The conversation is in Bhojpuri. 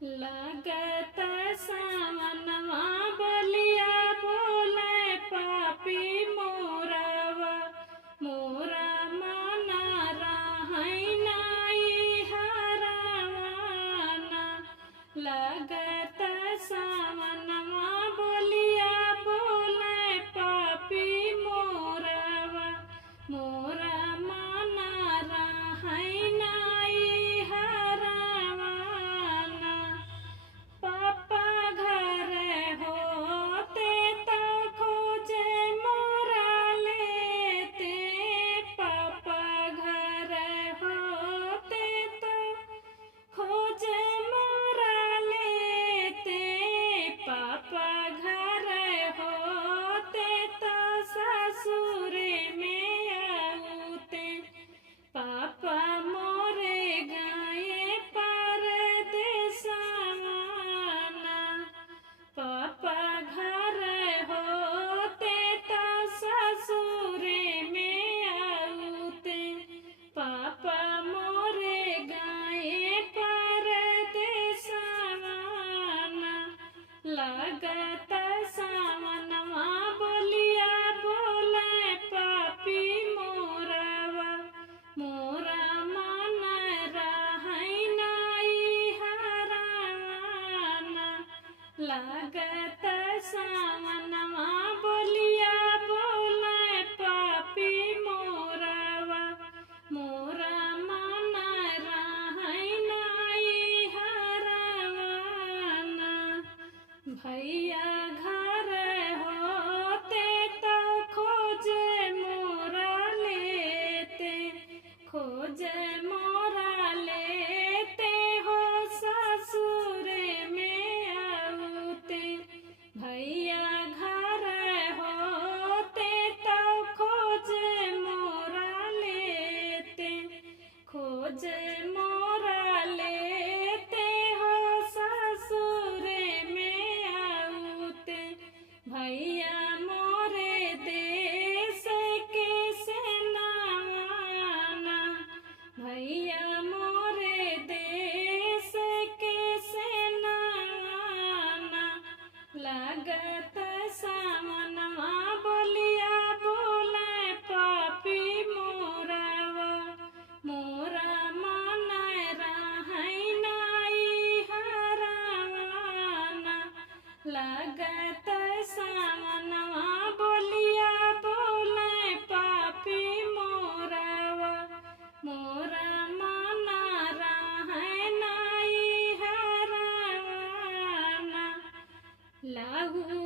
लागत सावनवा बलिया बोले पापी मोरवा मोरा मना रहै नाई हरवाना। लागत सावनवा बलिया बोले पापी मोरवा मोरा मना रहै नाई हरवाना। पापा घर होते तो खोजे मोरा लेते। पापा घर होते तो खोजे मोरा लेते। पापा घर होते तो ससुर में आते। पापा मोरे गए परदेसवाना। पापा घर होते तो ससुर में आते। पापा मोरे गए परदेसवाना। लागत सावनवा बोलिया बोले पापी मोरवा मोरा मन रहै नाई हरवाना। लागत सावनवा बोलिया बोले पापी मोरवा मोरा मन रहै नाई हरवाना। भैया घर होते तो खोजे मोरा लेते। खोजे मोरा लेते हो ससुर में आते। भैया घर होते तो खोजे मोरा लेते। खोजे मोरा लेते हो ससुर में आते। भैया मोरे देश के सेनावाना। भैया मोरे देश के सेनावाना। लागत सावनवा बोलिया बोले पापी मोरवा मोरा मन रहै नाई हरवाना। लागत सावनवा बोलिया बोले पापी मोरवा मोरा मन रहै नाई हरवाना। लागू